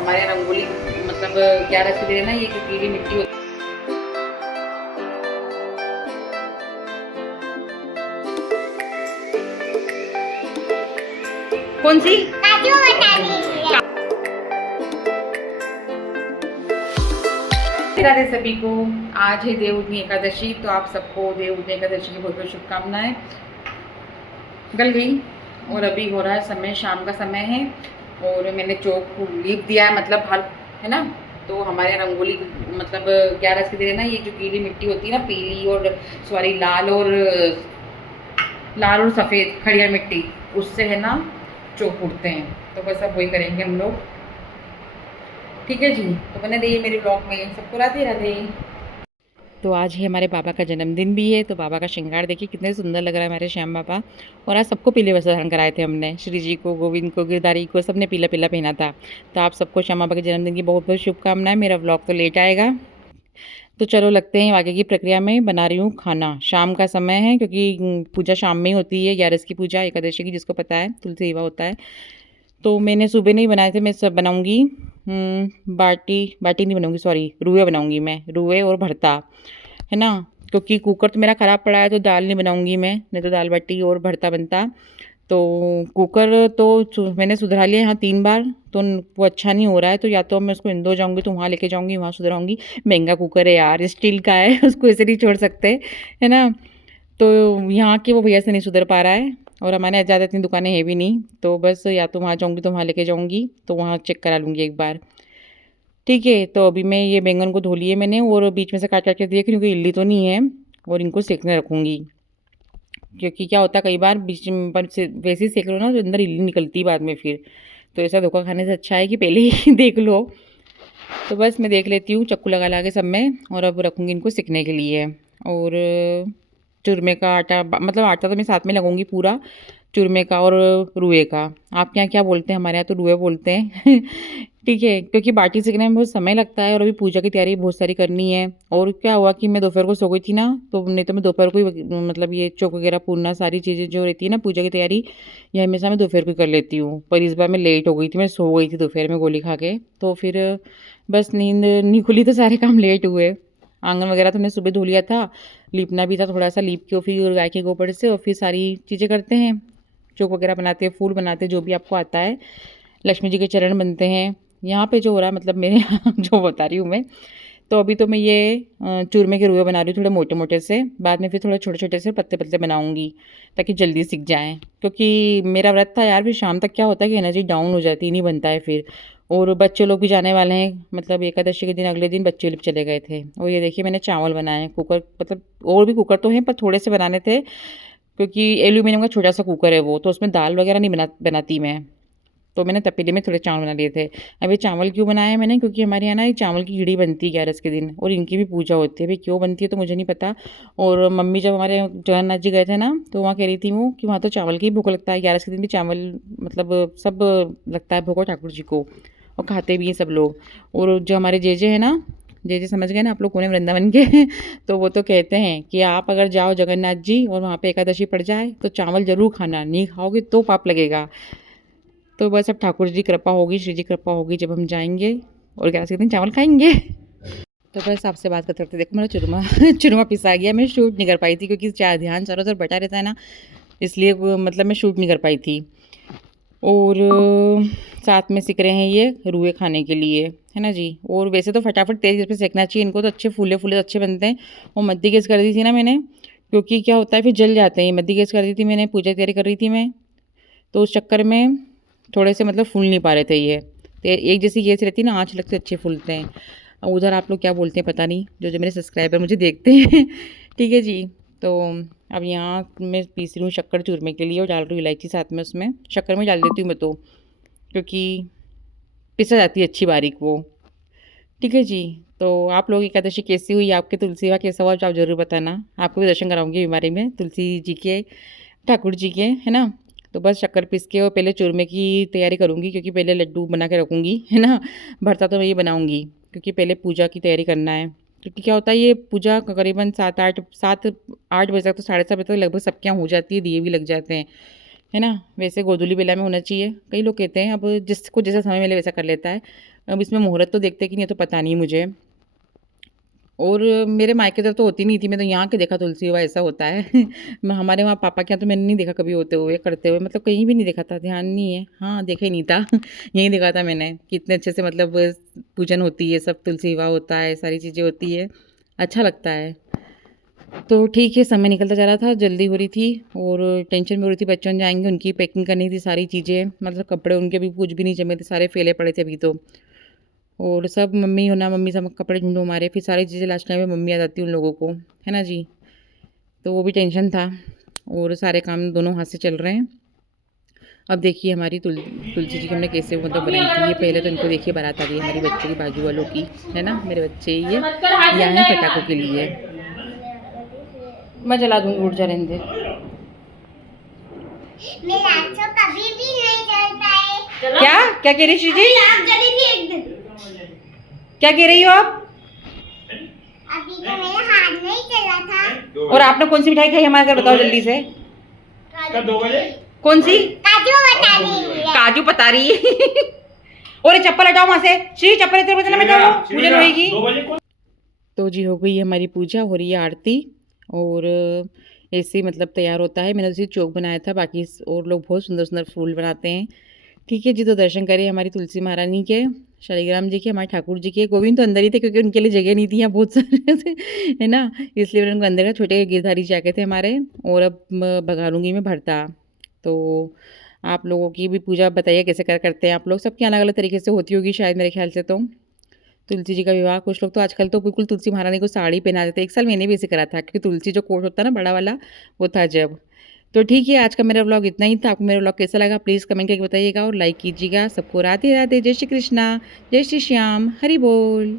हमारे रंगोली मतलब 11 के दिन ना ये जो पीली मिट्टी होती कौन सी काजू बता दीजिए। राधे सभी को। आज है देवउठनी एकादशी, तो आप सबको देवउठनी एकादशी की बहुत बहुत शुभकामनाएं। गल गई और अभी हो रहा है समय, शाम का समय है और मैंने चौक को लीप दिया है, मतलब हल है ना। तो हमारे रंगोली मतलब 11 के दिन है ना ये जो पीली मिट्टी होती है ना, पीली और सॉरी लाल और सफ़ेद खड़िया मिट्टी, उससे है ना चौक उठते हैं। तो बस अब वही करेंगे हम लोग। ठीक है जी, तो बने रहिए मेरे ब्लॉग में। सबको राधे राधे। तो आज ही हमारे बाबा का जन्मदिन भी है, तो बाबा का श्रृंगार देखिए कितने सुंदर लग रहा है हमारे श्याम बाबा। और आज सबको पीले वस्त्र धारण कराए थे हमने, श्री जी को, गोविंद को, गिरधारी को, सबने पीला पीला पहना था। तो आप सबको श्याम बाबा के जन्मदिन की बहुत बहुत शुभकामनाएं। मेरा ब्लॉग तो लेट आएगा, तो चलो लगते हैं आगे की प्रक्रिया में। बना रही हूँ खाना, शाम का समय है क्योंकि पूजा शाम में ही होती है, 11 की पूजा एकादशी की, जिसको पता है तुलसी सेवा होता है। तो मैंने सुबह नहीं बनाए थे, मैं सब बनाऊँगी। बाटी बाटी नहीं बनाऊँगी, सॉरी रुए बनाऊँगी मैं, रुए और भरता है ना। क्योंकि कुकर तो मेरा ख़राब पड़ा है, तो दाल नहीं बनाऊँगी मैं, नहीं तो दाल बाटी और भरता बनता। तो कुकर तो मैंने सुधरा लिया यहाँ 3 बार, तो वो अच्छा नहीं हो रहा है। तो या तो मैं उसको इंदौर जाऊँगी तो वहाँ लेके जाऊँगी, वहाँ सुधराऊँगी। महंगा कुकर है यार, स्टील का है उसको ऐसे नहीं छोड़ सकते, है ना। तो यहाँ के वो भैया से नहीं सुधर पा रहा है, और हमारे ज़्यादा इतनी दुकानें हैं भी नहीं। तो बस या तो वहाँ जाऊँगी तो वहाँ लेके जाऊँगी, तो वहाँ चेक करा लूँगी एक बार। ठीक है, तो अभी मैं ये बैंगन को धो लिए मैंने और बीच में से काट काट के देख रही हूँ कि इल्ली तो नहीं है, और इनको सेकने रखूँगी। क्योंकि क्या होता है कई बार बीच में पर से वैसे ही सेक लो ना तो अंदर इल्ली निकलती है बाद में फिर। तो ऐसा धोखा खाने से अच्छा है कि पहले ही देख लो। तो बस मैं देख लेती हूँ चक्कू लगा लगा के सब में, और अब रखूँगी इनको सिकने के लिए। और चूरमे का आटा, मतलब आटा तो मैं साथ में लगाऊंगी पूरा, चूरमे का और रुए का। आपके यहाँ क्या बोलते हैं? हमारे यहाँ तो रुए बोलते हैं ठीक है, क्योंकि बाटी सीखने में बहुत समय लगता है और अभी पूजा की तैयारी बहुत सारी करनी है। और क्या हुआ कि मैं दोपहर को सो गई थी ना, तो नहीं तो मैं दोपहर को ही मतलब ये चौक वगैरह पूरना सारी चीज़ें जो रहती है ना पूजा की तैयारी, ये हमेशा मैं दोपहर को कर लेती हूँ। पर इस बार मैं लेट हो गई थी, मैं सो गई थी दोपहर में गोली खा के, तो फिर बस नींद नहीं खुली तो सारे काम लेट हुए। आंगन वगैरह तो मैंने सुबह धो लिया था, लीपना भी था, थोड़ा सा लीप के और फिर गाय के गोबर से और फिर सारी चीज़ें करते हैं। चौक वगैरह बनाते हैं, फूल बनाते हैं, जो भी आपको आता है। लक्ष्मी जी के चरण बनते हैं। यहाँ पे जो हो रहा है मतलब मेरे यहाँ जो बता रही हूँ मैं, तो अभी तो मैं ये चूरमे के रुए बना रही हूँ थोड़े मोटे मोटे से, बाद में फिर थोड़े छोटे छोटे से पत्ते पत्ते बनाऊँगी ताकि जल्दी सीख जाएँ। क्योंकि मेरा व्रत था यार, फिर शाम तक क्या होता है कि एनर्जी डाउन हो जाती है, नहीं बनता है फिर। और बच्चे लोग भी जाने वाले हैं, मतलब एकादशी के दिन अगले दिन बच्चे लोग चले गए थे। और ये देखिए मैंने चावल बनाए हैं, कुकर मतलब और भी कुकर तो हैं पर थोड़े से बनाने थे, क्योंकि एल्यूमिनियम का छोटा सा कुकर है वो, तो उसमें दाल वगैरह नहीं बनाती मैं। तो मैंने तपेले में थोड़े चावल बना लिए थे। अब ये चावल क्यों बनाया मैंने, क्योंकि हमारे यहाँ ना ये चावल की खिचड़ी बनती है 11 के दिन, और इनकी भी पूजा होती है। भाई क्यों बनती है तो मुझे नहीं पता। और मम्मी जब हमारे जगन्नाथ जी गए थे ना, तो वहाँ कह रही थी वो कि वहाँ तो चावल की भूख लगता है, 11 के दिन भी चावल मतलब सब लगता है भोग ठाकुर जी को, और खाते भी हैं सब लोग। और जो हमारे जेजे हैं ना, जेजे समझ गए ना आप लोग कौन है, वृंदावन के तो वो तो कहते हैं कि आप अगर जाओ जगन्नाथ जी और वहाँ पे एकादशी पड़ जाए तो चावल ज़रूर खाना, नहीं खाओगे तो पाप लगेगा। तो बस अब ठाकुर जी कृपा होगी, श्री जी कृपा होगी जब हम जाएंगे और 11 के दिन चावल खाएंगे। तो बस आपसे बात करते करते देखो मेरा चुरमा चुरमा पिसा गया। मैं शूट नहीं कर पाई थी क्योंकि ध्यान चारों तरफ बटा रहता है ना, इसलिए मतलब मैं शूट नहीं कर पाई थी। और साथ में सीख रहे हैं ये रुए खाने के लिए, है ना जी। और वैसे तो फटाफट तेज़ गैस पे सेकना चाहिए इनको, तो अच्छे फूले फूले अच्छे बनते हैं। और मध्य गैस कर दी थी ना मैंने, क्योंकि क्या होता है फिर जल जाते हैं। मध्य गैस कर दी थी मैंने, पूजा की तैयारी कर रही थी मैं, तो उस चक्कर में थोड़े से मतलब फूल नहीं पा रहे थे ये। तो एक जैसी गैस रहती है ना, आँच लगते अच्छे फूलते हैं। और उधर आप लोग क्या बोलते हैं पता नहीं, जो जो मेरे सब्सक्राइबर मुझे देखते हैं ठीक है जी। तो अब यहाँ मैं पीस रही हूँ शक्कर चूरमे के लिए, और डाल रही हूँ इलायची साथ में, उसमें शक्कर में डाल देती हूँ मैं तो, क्योंकि पिसा जाती है अच्छी बारीक वो। ठीक है जी। तो आप लोग एकादशी कैसी हुई, आपके तुलसी विवाह कैसा हुआ, जो आप ज़रूर बताना। आपको भी दर्शन कराऊंगी बीमारी में तुलसी जी के, ठाकुर जी के, है ना। तो बस शक्कर पीस के और पहले चूरमे की तैयारी करूँगी, क्योंकि पहले लड्डू बना के रखूँगी, है ना। भरता तो मैं ये बनाऊँगी क्योंकि पहले पूजा की तैयारी करना है। क्योंकि क्या होता है ये पूजा करीबन 7 8 बजे तक, तो 7:30 बजे तक लगभग सबके यहाँ हो जाती है, दिए भी लग जाते हैं। है ना। वैसे गोधूली बेला में होना चाहिए, कई लोग कहते हैं, अब जिसको जैसा समय मिले वैसा कर लेता है। अब इसमें मुहूर्त तो देखते कि नहीं, तो पता नहीं मुझे। और मेरे मायके तरफ तो होती नहीं थी, मैं तो यहाँ के देखा तुलसी विवाह ऐसा होता है। मैं हमारे वहाँ पापा के यहाँ तो मैंने नहीं देखा कभी होते हुए, करते हुए, मतलब कहीं भी नहीं देखा था, ध्यान नहीं है। हाँ, देखा ही नहीं था। यहीं देखा था मैंने कि इतने अच्छे से मतलब पूजन होती है, सब तुलसी विवाह होता है, सारी चीज़ें होती है, अच्छा लगता है। तो ठीक है, समय निकलता जा रहा था, जल्दी हो रही थी और टेंशन भी हो रही थी, बच्चों जाएंगे, उनकी पैकिंग करनी थी, सारी चीज़ें, मतलब कपड़े उनके भी कुछ भी नहीं जमे थे, सारे फैले पड़े थे अभी तो। और सब मम्मी हो ना, मम्मी सब कपड़े ढूंढो हमारे, फिर सारी चीज़ें लास्ट टाइम में मम्मी आ जाती उन लोगों को, है ना जी। तो वो भी टेंशन था और सारे काम दोनों हाथ से चल रहे हैं। अब देखिए हमारी तुलसी जी की हमने कैसे मतलब बनाई थी, ये पहले तो इनको देखिए बारात आ गई हमारी बच्चे की, बाजू वालों की, है ना, मेरे बच्चे ये यहाँ हैं पटाखों के लिए। मैं जला दूंगी, उठ जा, रहने दे। मेरा तो कभी भी नहीं चलता है। क्या कह रही श्री जी, आप जली थी एक दिन। क्या कह रही हो आप? अभी तो मेरा हाथ नहीं चला था। और आपने कौन सी मिठाई खाई हमारे घर, बताओ जल्दी से। कब 2 बजे? कौन सी? काजू बता रही है। काजू पता रही है। और ये चप्पल हटाओ वहां से, श्री चप्पल तेरे को, मैं जाऊँ, मुझे रोएगी। 2 बजे कौन? तो जी हो गई है हमारी पूजा, हो रही है आरती और ऐसे ही मतलब तैयार होता है। मैंने उसी चौक बनाया था, बाकी और लोग बहुत सुंदर सुंदर फूल बनाते हैं। ठीक है जी, तो दर्शन करिए हमारी तुलसी महारानी के, शालिग्राम जी के, हमारे ठाकुर जी के। गोविंद तो अंदर ही थे क्योंकि उनके लिए जगह नहीं थी यहाँ बहुत सारे से, है ना, इसलिए मैंने उनको अंदर का, छोटे गिरधारी जी आके थे हमारे। और अब भगारूंगी मैं भरता। तो आप लोगों की भी पूजा बताइए कैसे करते हैं आप लोग, सबकी अलग अलग तरीके से होती होगी शायद, मेरे ख्याल से। तो तुलसी जी का विवाह, कुछ लोग तो आजकल तो बिल्कुल तुलसी महारानी को साड़ी पहना देते हैं। एक साल मैंने भी ऐसे करा था, क्योंकि तुलसी जो कोट होता है ना बड़ा वाला, वो था जब। तो ठीक है, आज का मेरा व्लॉग इतना ही था। आपको मेरा व्लॉग कैसा लगा प्लीज़ कमेंट करके बताइएगा और लाइक कीजिएगा। सबको राधे राधे, जय श्री कृष्णा, जय श्री श्याम, हरि बोल।